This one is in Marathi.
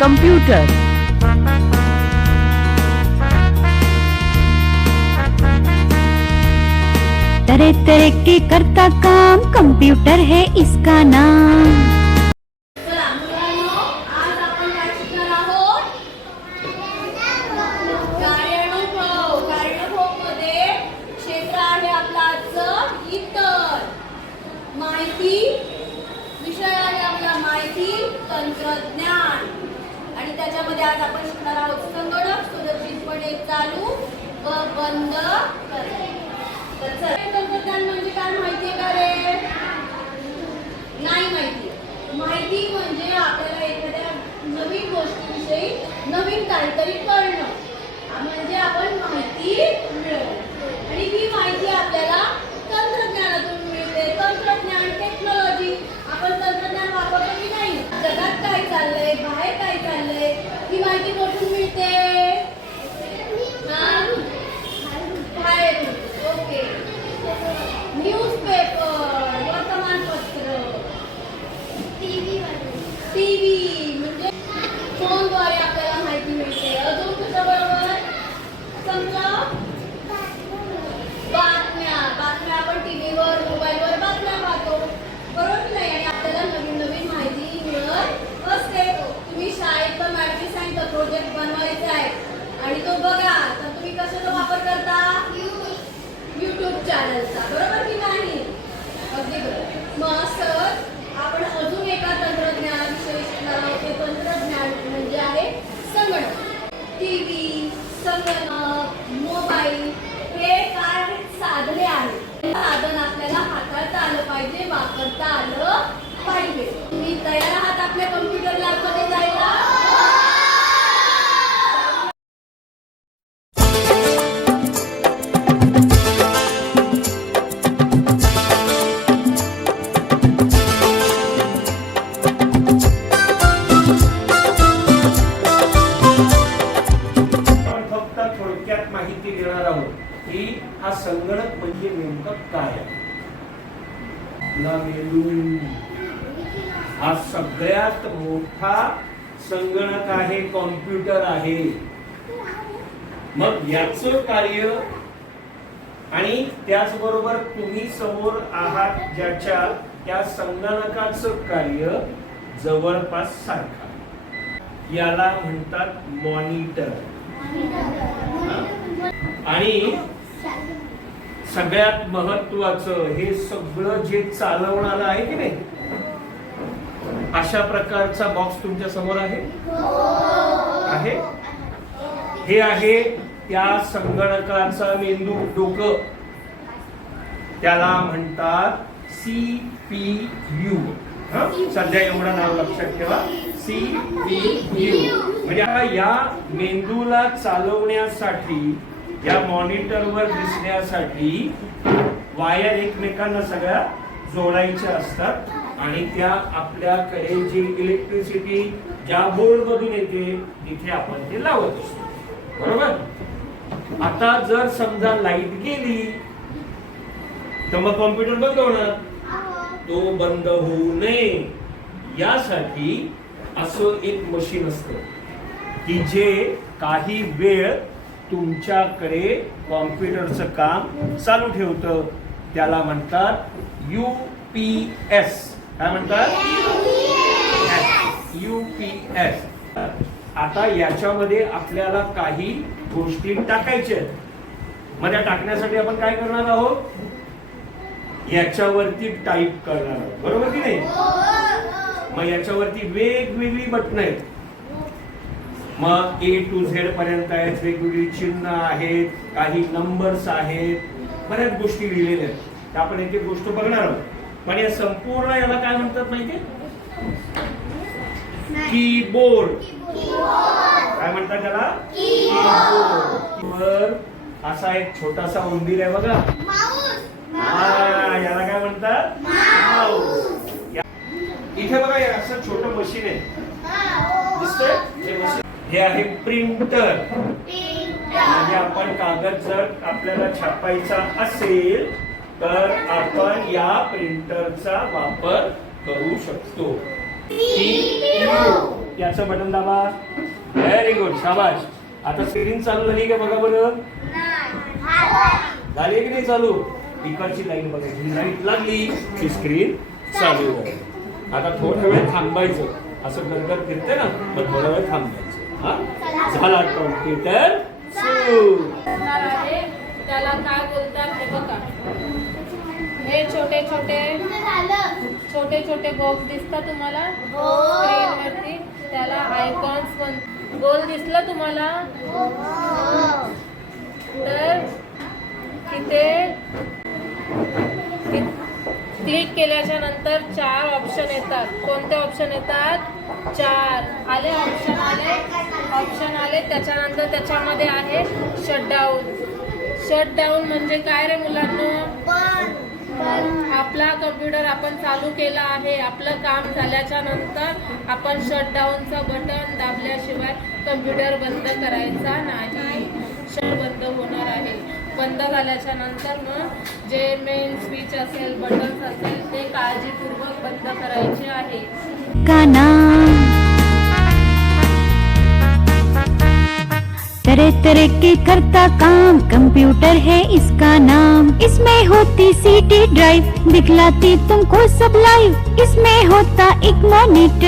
कंप्यूटर। तरह तरह के करता काम, कंप्यूटर है इसका नाम। माहिती तंत्रज्ञान आणि त्याच्यामध्ये आज आपण शिकणार आहोत संगणक सुरक्षितपणे चालू व बंद करणे। तंत्रज्ञान म्हणजे काय माहितीये का रे? नाही माहिती। माहिती म्हणजे आपल्याला एखाद्या नवीन गोष्टीविषयी नवीन काहीतरी कळणं, म्हणजे आपण माहिती मिळवणं। आणि ही माहिती आपल्याला तंत्रज्ञानातून मिळते। तंत्रज्ञान, टेक्नॉलॉजी, आपण तंत्रज्ञान वापरतो की नाही? जगात काय चाललंय, बाहेर काय चाललंय, ही माहिती कुठून मिळते? बाहेर। ओके। न्यूजपेपर, वर्तमानपत्र, टीव्ही म्हणजे फोनद्वारे आपल्याला माहिती मिळते। अजून कशाबरोबर? समजा बातम्या आपण टीव्हीवर, मोबाईलवर बातम्या पाहतो, बरोबर की नाही? आणि आपल्याला नवीन नवीन माहिती मिळत असते। तुम्ही शाळेत पण मॅडमने सांगितलं प्रोजेक्ट बनवायचा आहे आणि तो बघा, तर तुम्ही कशाचा वापर करता? YouTube चॅनलचा, बरोबर की नाही? अगदी बरोबर। मग असंच आपण अजून एका तंत्रज्ञानाविषयी शिकणार आहोत। ते तंत्रज्ञान म्हणजे आहे संगणक। टीव्ही, संगणक, मोबाईल हे काय साधने आहेत। साधन आपल्याला हाताळता आलं पाहिजे, वापरता आलं पाहिजे। तुम्ही तयार आहात आपल्या कॉम्प्युटर लॅब मध्ये जायला? थोडक्यात माहिती देणार आहोत की हा संगणक म्हणजे नेमकं काय आहे। हा सगळ्यात मोठा संगणक आहे, कॉम्प्युटर आहे। मग याचं कार्य आणि त्याचबरोबर तुम्ही समोर आहात ज्याच्या, त्या संगणकाचं कार्य जवळपास सारखं। याला म्हणतात मॉनिटर। आणि सगळ्यात महत्वाचं, हे सगळं जे चालवणारं आहे की नाही, अशा प्रकारचा बॉक्स तुमच्या समोर आहे। हे आहे त्या संगणकाचा मेंदू, डोकं। त्याला म्हणतात CPU। सध्या एवढं नाव लक्षात ठेवा, CPU। म्हणजे या मेंदूला चालवण्यासाठी, या मॉनिटरवर दिसण्यासाठी वायर एकमेकांना सगळ्या जोडायच्या असतात आणि त्या आपल्याकडे जी इलेक्ट्रिसिटी ज्या बोर्ड मधून येते तिथे आपण ते लावत असतो, बरोबर? आता जर समजा लाईट गेली तर मग कॉम्प्युटर बंद होणार। तो बंद होऊ नये यासाठी असं एक मशीन असतं की जे काही वेळ तुमच्याकडे कॉम्प्युटरचं काम चालू ठेवतं। त्याला म्हणतात UPS। काय म्हणतात? UPS। आता याच्यामध्ये आपल्याला काही गोष्टी टाकायच्या आहेत। मग त्या टाकण्यासाठी आपण काय करणार आहोत? याच्यावरती टाईप करणार आहोत, बरोबर की नाही? मग याच्यावरती वेगवेगळी बटन आहेत। मग A to Z पर्यंत आहेत, वेगवेगळी चिन्ह आहेत, काही नंबर्स आहेत, बऱ्याच गोष्टी लिहिलेल्या आहेत। आपण एक एक गोष्ट बघणार आहोत। पण या संपूर्ण याला काय म्हणतात माहितीये? कीबोर्ड। काय म्हणतात त्याला? कीबोर्ड। असा एक छोटासा उंदीर आहे बघा, याला काय म्हणतात? माऊस। इथे बघा, असं छोटं मशीन आहे, दिसतंय? हे आहे प्रिंटर। म्हणजे आपण कागद जर आपल्याला छापायचा असेल तर आपण या प्रिंटरचा वापर करू शकतो। याचं बटन दाबा. व्हेरी गुड, शाबाश. आता स्क्रीन चालू झाली का बघा बरं. झाली की नाही चालू. इकडची लाईन बघायची, लाईट लागली की स्क्रीन चालू झाली. आता थोडा वेळ थांबायचं. असं गरगर फिरते ना, मग थोडा वेळ थांबायचं. हा झाला कॉम्प्युटर सुरू. आहे त्याला काय बोलतात हे बघा. हे छोटे छोटे बॉक्स दिसतात तुम्हाला स्क्रीनवरती, त्याला आयकॉन्स. गोल दिसलं तुम्हाला तर तिथे क्लिक केल्याच्या नंतर 4 ऑप्शन येतात. कोणते ऑप्शन येतात? 4 आले ऑप्शन आले. त्याच्यानंतर त्याच्यामध्ये आहे शटडाऊन. शटडाऊन म्हणजे काय रे मुलांनो? आपला कम्प्युटर आपण चालू केला आहे, आपलं काम झाल्याच्या नंतर आपण शटडाऊनचं बटन दाबल्याशिवाय कम्प्युटर बंद करायचा नाही. शट बंद होणार आहे. बंद झाल्याच्या नंतर मग जे मेन स्विच असेल, बटन्स असेल, ते काळजीपूर्वक बंद करायचे आहे. का नाम तरह तरह के करता काम, कंप्यूटर है इसका नाम. इसमें होती सीडी ड्राइव, दिखलाती तुमको सब लाइव. इसमें होता एक मॉनिटर.